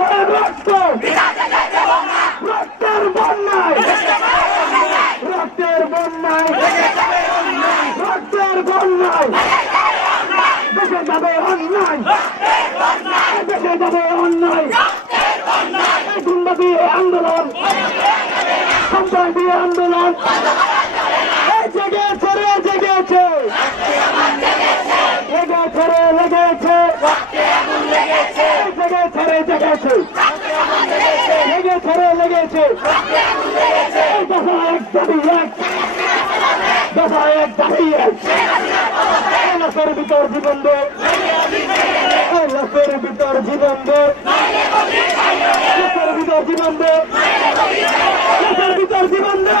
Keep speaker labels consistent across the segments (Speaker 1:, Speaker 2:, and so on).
Speaker 1: ভাইয়ের রক্ত রক্তের বন্যায়। রক্তের বন্যায়। রক্তের বন্যায়। দেশে যাবে অন্যায়। দেশে যাবে অন্যায়। গুন্ডা দিয়ে আন্দোলন। সন্ত্রাস দিয়ে আন্দোলন এই জেগেছে রে জেগেছে লেগেছে রে লেগেছে এই জেগেছে লেগেছে রে লেগেছে দফা এক দাবি, এক। দফা এক দাবি, এক। লাখের ভিতর জীবন দে। লাখের ভিতর জীবন দে। লাখের ভিতর জীবন দে। লাখের ভিতর জীবন দে।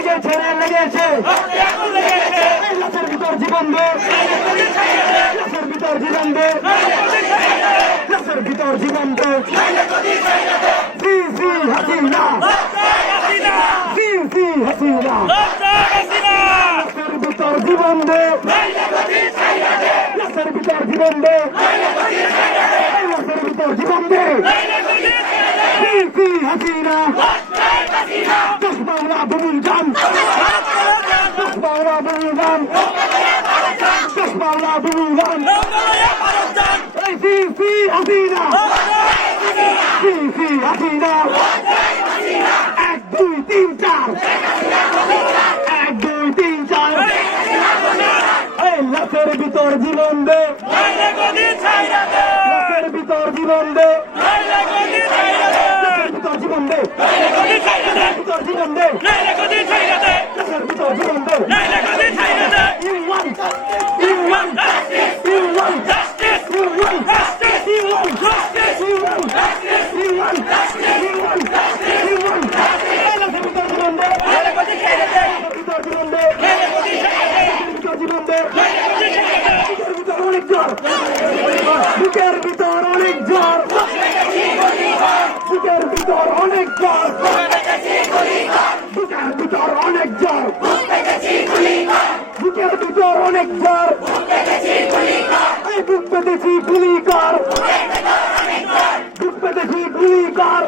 Speaker 1: লেগেছে লেগেছে। লাশের ভিতর জীবন দে। লাশের ভিতর জীবন দে। লাশের ভিতর জীবন দে। জি জি, হাসিনা। জি জি, হাসিনা। লাশের ভিতর জীবন দে। লাশের ভিতর জীবন দে। লাশের ভিতর হাসিনা। জান দশ বাংলা জান দশ বাংলা জান এই জি জি হাসিনা জি জি হাসিনা এক দুই তিন চার এক দুই তিন চার এই লাশের ভিতর জীবন দে লাশের ভিতর জীবন দে লাশের ভিতর জীবন দে লাশের ভিতর জীবন দে বুকের ভিতর অনেক জ্বর। বুকের ভিতর অনেক জ্বর। বুকের ভিতর অনেক জ্বর। বুকের ভিতর অনেক জ্বর। বুক পেতেছি গুলি কর বুক পেতেছি গুলি কর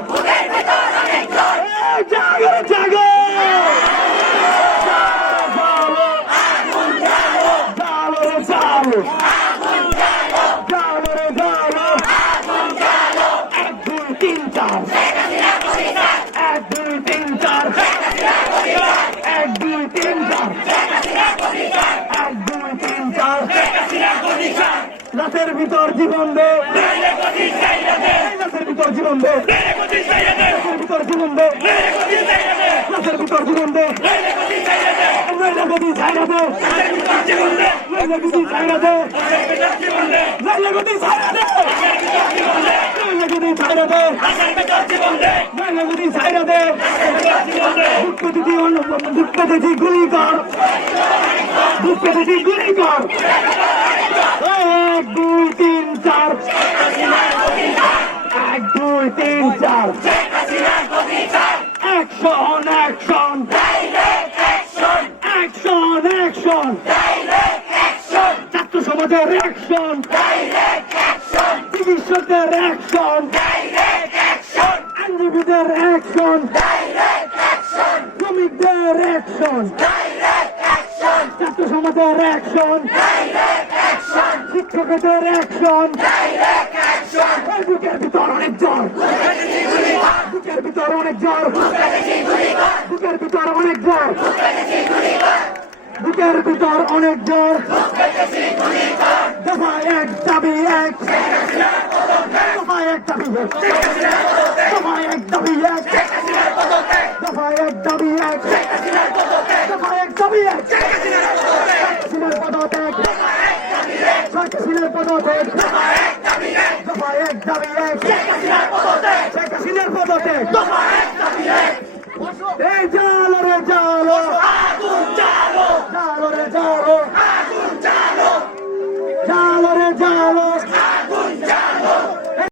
Speaker 1: লাইলাসের ভিতর জীবন দে দুঃখ দেখি গুলি কর দুঃখ দেখি গুলি কর এক, দুই, তিন, চার। এক, দুই, তিন, চার। অ্যাকশন অ্যাকশন অ্যাকশন অ্যাকশন ছাত্র সমাজের অ্যাকশন চিকিৎসকের অ্যাকশন আইনজীবীদের অ্যাকশন শ্রমিকদের অ্যাকশন ছাত্র সমাজের অ্যাকশন শিক্ষকদের অ্যাকশন বুকের ভিতর অনেক জ্বর! বুকের ভিতর অনেক জ্বর! বুকের ভিতর অনেক জ্বর! বুকের ভিতর অনেক জ্বর! দফা এক দাবি এক! দফা এক দাবি এক! দফা এক দাবি এক! দফা এক দাবি এক! হাসিনার পদত্যাগ শেখ হাসিনার পদত্যাগ এই জালো রে জালো জালো রে জালো